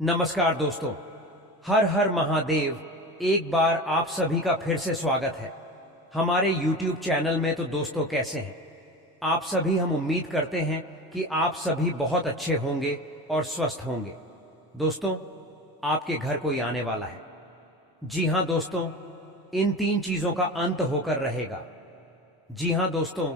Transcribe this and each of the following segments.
नमस्कार दोस्तों, हर हर महादेव। एक बार आप सभी का फिर से स्वागत है हमारे YouTube चैनल में। तो दोस्तों, कैसे हैं आप सभी? हम उम्मीद करते हैं कि आप सभी बहुत अच्छे होंगे और स्वस्थ होंगे। दोस्तों, आपके घर कोई आने वाला है। जी हां दोस्तों, इन 3 चीजों का अंत होकर रहेगा। जी हां दोस्तों,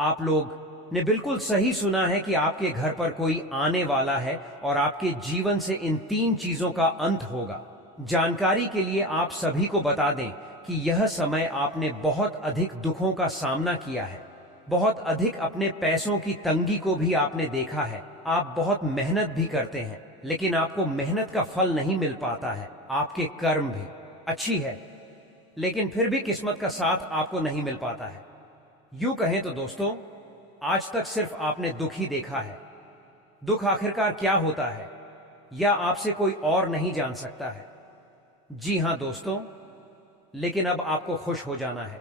आप लोग ने बिल्कुल सही सुना है कि आपके घर पर कोई आने वाला है और आपके जीवन से इन 3 चीजों का अंत होगा। जानकारी के लिए आप सभी को बता दें कि यह समय आपने बहुत अधिक दुखों का सामना किया है, बहुत अधिक अपने पैसों की तंगी को भी आपने देखा है। आप बहुत मेहनत भी करते हैं, लेकिन आपको मेहनत का फल नहीं मिल पाता है। आपके कर्म भी अच्छी है, लेकिन फिर भी किस्मत का साथ आपको नहीं मिल पाता है। यूं कहें तो दोस्तों, आज तक सिर्फ आपने दुख ही देखा है। दुख आखिरकार क्या होता है, या आपसे कोई और नहीं जान सकता है। जी हां दोस्तों, लेकिन अब आपको खुश हो जाना है,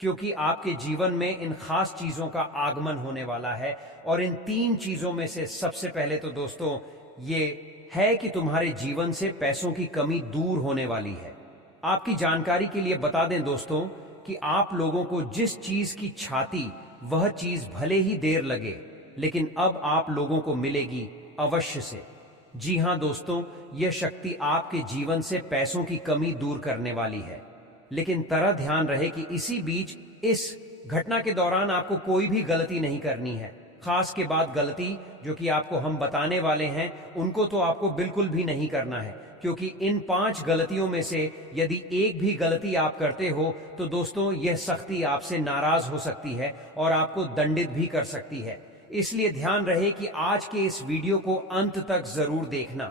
क्योंकि आपके जीवन में इन खास चीजों का आगमन होने वाला है। और इन 3 चीजों में से सबसे पहले तो दोस्तों ये है कि तुम्हारे जीवन से पैसों की कमी दूर होने वाली है। आपकी जानकारी के लिए बता दें दोस्तों कि आप लोगों को जिस चीज की छाती, वह चीज भले ही देर लगे, लेकिन अब आप लोगों को मिलेगी अवश्य से। जी हां दोस्तों, यह शक्ति आपके जीवन से पैसों की कमी दूर करने वाली है। लेकिन तरह ध्यान रहे कि इसी बीच इस घटना के दौरान आपको कोई भी गलती नहीं करनी है। खास के बाद गलती जो कि आपको हम बताने वाले हैं, उनको तो आपको बिल्कुल भी नहीं करना है, क्योंकि इन 5 गलतियों में से यदि एक भी गलती आप करते हो तो दोस्तों यह सख्ती आपसे नाराज हो सकती है और आपको दंडित भी कर सकती है। इसलिए ध्यान रहे कि आज के इस वीडियो को अंत तक जरूर देखना,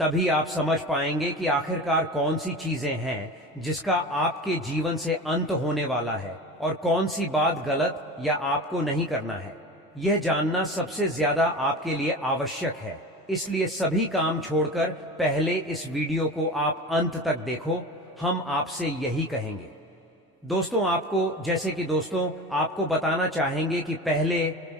तभी आप समझ पाएंगे कि आखिरकार कौन सी चीजें हैं जिसका आपके जीवन से अंत होने वाला है और कौन सी बात गलत या आपको नहीं करना है। यह जानना सबसे ज्यादा आपके लिए आवश्यक है। इसलिए सभी काम छोड़कर पहले इस वीडियो को आप अंत तक देखो, हम आपसे यही कहेंगे। दोस्तों, आपको बताना चाहेंगे कि पहले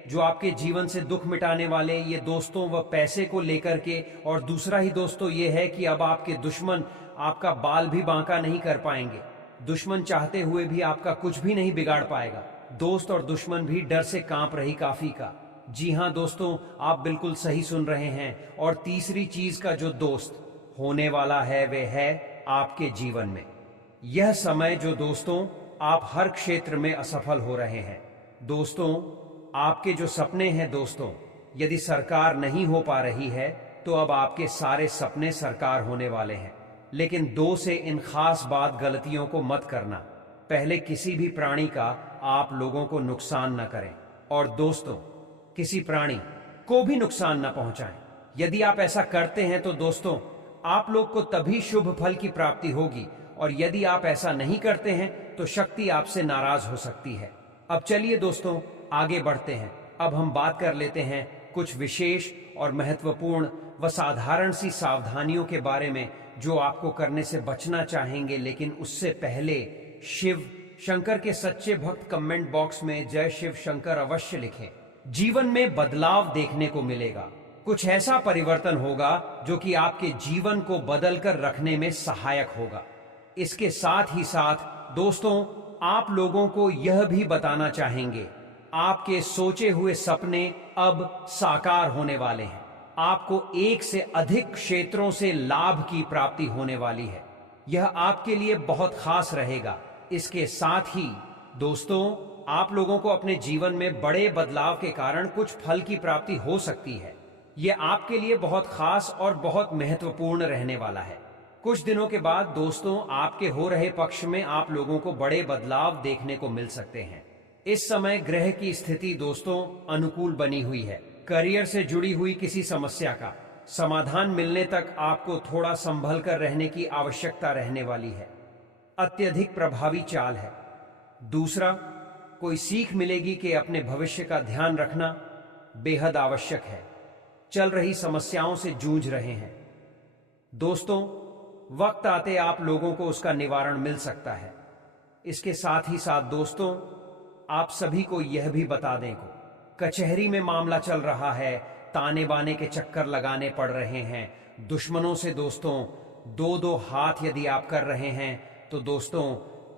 जो आपके जीवन से दुख मिटाने वाले ये दोस्तों व पैसे को लेकर के, और दूसरा ही दोस्तों ये है कि अब आपके दुश्मन आपका बाल भी बांका नहीं कर पाएंगे। दुश्मन चाहते हुए भी आपका कुछ भी नहीं बिगाड़ पाएगा। दोस्त और दुश्मन भी डर से कांप रही काफी का। जी हां दोस्तों, आप बिल्कुल सही सुन रहे हैं। और तीसरी चीज का जो दोस्त होने वाला है वे है आपके जीवन में। यह समय जो दोस्तों आप हर क्षेत्र में असफल हो रहे हैं। दोस्तों, आपके जो सपने हैं दोस्तों, यदि सरकार नहीं हो पा रही है तो अब आपके सारे सपने सरकार होने वाले हैं। लेकिन 2 से इन खास बात गलतियों को मत करना। पहले, किसी भी प्राणी का आप लोगों को नुकसान न करें, और दोस्तों किसी प्राणी को भी नुकसान न पहुंचाएं। यदि आप ऐसा करते हैं तो दोस्तों आप लोग को तभी शुभ फल की प्राप्ति होगी, और यदि आप ऐसा नहीं करते हैं तो शक्ति आपसे नाराज हो सकती है। अब चलिए दोस्तों आगे बढ़ते हैं। अब हम बात कर लेते हैं कुछ विशेष और महत्वपूर्ण व साधारण सी सावधानियों के बारे में जो आपको करने से बचना चाहेंगे। लेकिन उससे पहले शिव शंकर के सच्चे भक्त कमेंट बॉक्स में जय शिव शंकर अवश्य लिखें। जीवन में बदलाव देखने को मिलेगा। कुछ ऐसा परिवर्तन होगा जो कि आपके जीवन को बदल कर रखने में सहायक होगा। इसके साथ ही साथ दोस्तों आप लोगों को यह भी बताना चाहेंगे, आपके सोचे हुए सपने अब साकार होने वाले हैं। आपको एक से अधिक क्षेत्रों से लाभ की प्राप्ति होने वाली है। यह आपके लिए बहुत खास रहेगा। इसके साथ ही दोस्तों आप लोगों को अपने जीवन में बड़े बदलाव के कारण कुछ फल की प्राप्ति हो सकती है। यह आपके लिए बहुत खास और बहुत महत्वपूर्ण रहने वाला है। कुछ दिनों के बाद दोस्तों आपके हो रहे पक्ष में आप लोगों को बड़े बदलाव देखने को मिल सकते हैं। इस समय ग्रह की स्थिति दोस्तों अनुकूल बनी हुई है। करियर से जुड़ी हुई किसी समस्या का समाधान मिलने तक आपको थोड़ा संभल कर रहने की आवश्यकता रहने वाली है। अत्यधिक प्रभावी चाल है। दूसरा, कोई सीख मिलेगी कि अपने भविष्य का ध्यान रखना बेहद आवश्यक है। चल रही समस्याओं से जूझ रहे हैं दोस्तों, वक्त आते आप लोगों को उसका निवारण मिल सकता है। इसके साथ ही साथ दोस्तों आप सभी को यह भी बता दें को कचहरी में मामला चल रहा है, ताने बाने के चक्कर लगाने पड़ रहे हैं, दुश्मनों से दोस्तों दो दो हाथ यदि आप कर रहे हैं, तो दोस्तों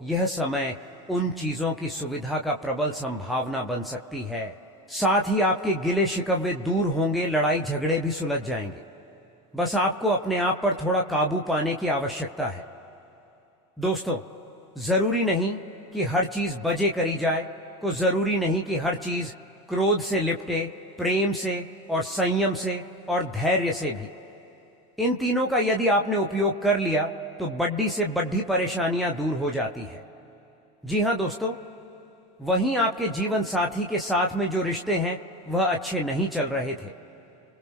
यह समय उन चीजों की सुविधा का प्रबल संभावना बन सकती है। साथ ही आपके गिले शिकवे दूर होंगे, लड़ाई झगड़े भी सुलझ जाएंगे। बस आपको अपने आप पर थोड़ा काबू पाने की आवश्यकता है। दोस्तों जरूरी नहीं कि हर चीज बजे करी जाए, को जरूरी नहीं कि हर चीज क्रोध से लिपटे, प्रेम से और संयम से और धैर्य से भी। इन तीनों का यदि आपने उपयोग कर लिया तो बड्डी से बड्डी परेशानियां दूर हो जाती है। जी हां दोस्तों, वहीं आपके जीवन साथी के साथ में जो रिश्ते हैं वह अच्छे नहीं चल रहे थे,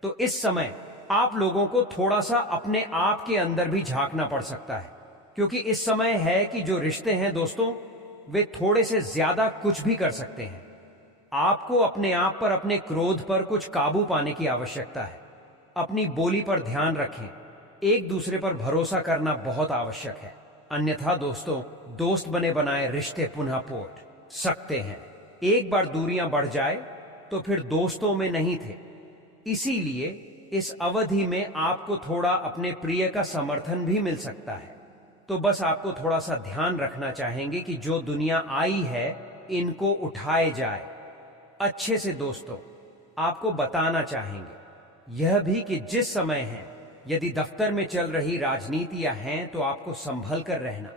तो इस समय आप लोगों को थोड़ा सा अपने आप के अंदर भी झांकना पड़ सकता है, क्योंकि इस समय है कि जो रिश्ते हैं दोस्तों वे थोड़े से ज्यादा कुछ भी कर सकते हैं। आपको अपने आप पर, अपने क्रोध पर कुछ काबू पाने की आवश्यकता है। अपनी बोली पर ध्यान रखें, एक दूसरे पर भरोसा करना बहुत आवश्यक है, अन्यथा दोस्तों दोस्त बने बनाए रिश्ते पुनः टूट सकते हैं। एक बार दूरियां बढ़ जाए तो फिर दोस्तों में नहीं थे। इसीलिए इस अवधि में आपको थोड़ा अपने प्रिय का समर्थन भी मिल सकता है। तो बस आपको थोड़ा सा ध्यान रखना चाहेंगे कि जो दुनिया आई है इनको उठाए जाए अच्छे से। दोस्तों आपको बताना चाहेंगे यह भी कि जिस समय है, यदि दफ्तर में चल रही राजनीतियां हैं तो आपको संभल कर रहना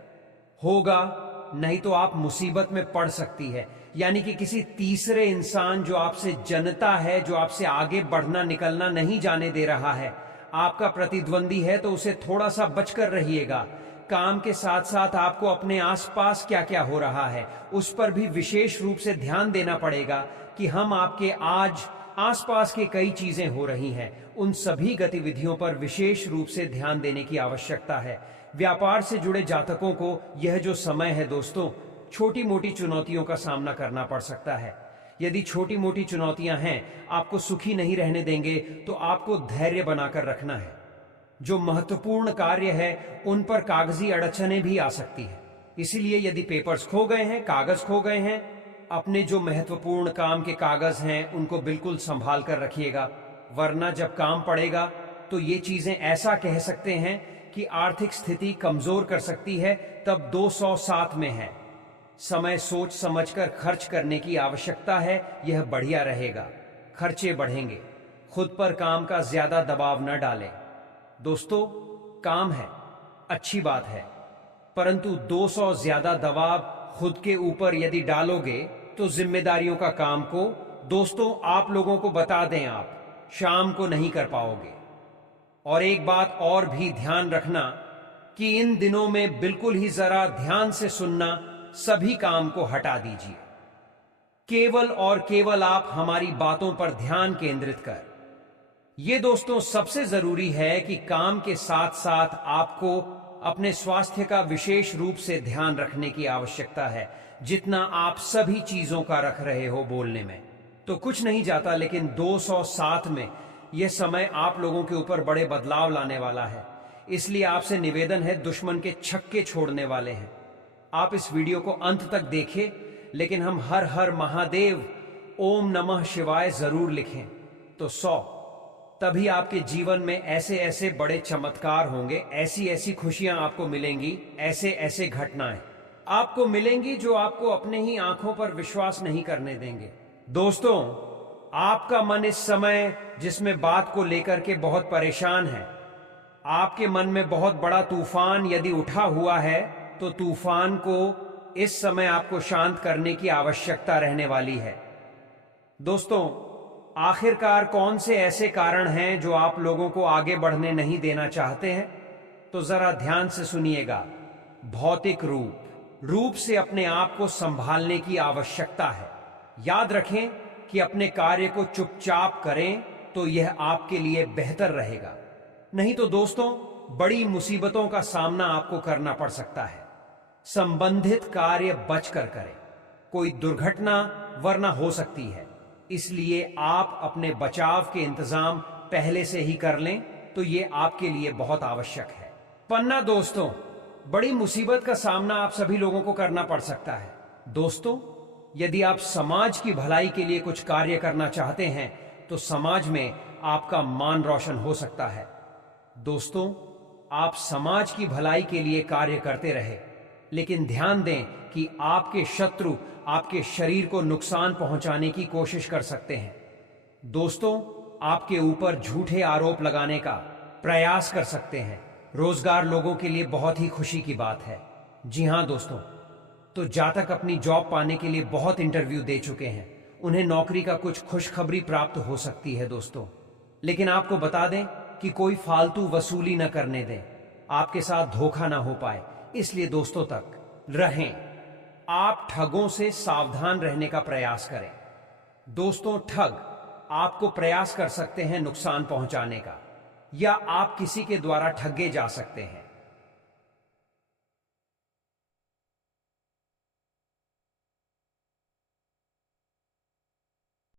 होगा, नहीं तो आप मुसीबत में पड़ सकती है। यानी कि किसी तीसरे इंसान जो आपसे जनता है, जो आपसे आगे बढ़ना निकलना नहीं जाने दे रहा है, आपका प्रतिद्वंदी है, तो उसे थोड़ा सा बचकर रहिएगा। काम के साथ साथ आपको अपने आसपास क्या क्या हो रहा है उस पर भी विशेष रूप से ध्यान देना पड़ेगा कि हम आपके आज आसपास के कई चीजें हो रही हैं, उन सभी गतिविधियों पर विशेष रूप से ध्यान देने की आवश्यकता है। व्यापार से जुड़े जातकों को यह जो समय है दोस्तों, छोटी मोटी चुनौतियों का सामना करना पड़ सकता है। यदि छोटी मोटी चुनौतियां हैं, आपको सुखी नहीं रहने देंगे, तो आपको धैर्य बनाकर रखना है। जो महत्वपूर्ण कार्य है उन पर कागजी अड़चनें भी आ सकती है, इसीलिए यदि पेपर्स खो गए हैं, कागज खो गए हैं, अपने जो महत्वपूर्ण काम के कागज हैं उनको बिल्कुल संभाल कर रखिएगा, वरना जब काम पड़ेगा तो ये चीजें ऐसा कह सकते हैं कि आर्थिक स्थिति कमजोर कर सकती है। तब 207 में है, समय सोच समझकर खर्च करने की आवश्यकता है, यह बढ़िया रहेगा। खर्चे बढ़ेंगे, खुद पर काम का ज्यादा दबाव न डालें। दोस्तों काम है, अच्छी बात है, परंतु 200 ज्यादा दबाव खुद के ऊपर यदि डालोगे तो जिम्मेदारियों का काम को दोस्तों आप लोगों को बता दें, आप शाम को नहीं कर पाओगे। और एक बात और भी ध्यान रखना कि इन दिनों में बिल्कुल ही जरा ध्यान से सुनना, सभी काम को हटा दीजिए, केवल और केवल आप हमारी बातों पर ध्यान केंद्रित कर। ये दोस्तों सबसे जरूरी है कि काम के साथ साथ आपको अपने स्वास्थ्य का विशेष रूप से ध्यान रखने की आवश्यकता है, जितना आप सभी चीजों का रख रहे हो बोलने में तो कुछ नहीं जाता। लेकिन 207 में यह समय आप लोगों के ऊपर बड़े बदलाव लाने वाला है, इसलिए आपसे निवेदन है, दुश्मन के छक्के छोड़ने वाले हैं। आप इस वीडियो को अंत तक देखें, लेकिन हम हर हर महादेव ओम नमः शिवाय जरूर लिखें तो 100, तभी आपके जीवन में ऐसे ऐसे बड़े चमत्कार होंगे, ऐसी ऐसी खुशियां आपको मिलेंगी, ऐसे ऐसे घटनाएं आपको मिलेंगी जो आपको अपने ही आंखों पर विश्वास नहीं करने देंगे। दोस्तों आपका मन इस समय जिसमें बात को लेकर के बहुत परेशान है, आपके मन में बहुत बड़ा तूफान यदि उठा हुआ है, तो तूफान को इस समय आपको शांत करने की आवश्यकता रहने वाली है। दोस्तों आखिरकार कौन से ऐसे कारण हैं जो आप लोगों को आगे बढ़ने नहीं देना चाहते हैं, तो जरा ध्यान से सुनिएगा। भौतिक रूप से अपने आप को संभालने की आवश्यकता है। याद रखें कि अपने कार्य को चुपचाप करें तो यह आपके लिए बेहतर रहेगा, नहीं तो दोस्तों बड़ी मुसीबतों का सामना आपको करना पड़ सकता है। संबंधित कार्य बचकर करें, कोई दुर्घटना वरना हो सकती है, इसलिए आप अपने बचाव के इंतजाम पहले से ही कर लें तो ये आपके लिए बहुत आवश्यक है। पन्ना दोस्तों बड़ी मुसीबत का सामना आप सभी लोगों को करना पड़ सकता है। दोस्तों यदि आप समाज की भलाई के लिए कुछ कार्य करना चाहते हैं तो समाज में आपका मान रोशन हो सकता है। दोस्तों, आप समाज की भलाई के लिए कार्य करते रहे, लेकिन ध्यान दें कि आपके शत्रु आपके शरीर को नुकसान पहुंचाने की कोशिश कर सकते हैं। दोस्तों, आपके ऊपर झूठे आरोप लगाने का प्रयास कर सकते हैं। रोजगार लोगों के लिए बहुत ही खुशी की बात है। जी हां दोस्तों, तो जातक अपनी जॉब पाने के लिए बहुत इंटरव्यू दे चुके हैं। उन्हें नौकरी का कुछ खुशखबरी प्राप्त हो सकती है दोस्तों, लेकिन आपको बता दें कि कोई फालतू वसूली न करने दें, आपके साथ धोखा ना हो पाए, इसलिए दोस्तों तक रहें। आप ठगों से सावधान रहने का प्रयास करें। दोस्तों, ठग आपको प्रयास कर सकते हैं नुकसान पहुंचाने का, या आप किसी के द्वारा ठगे जा सकते हैं।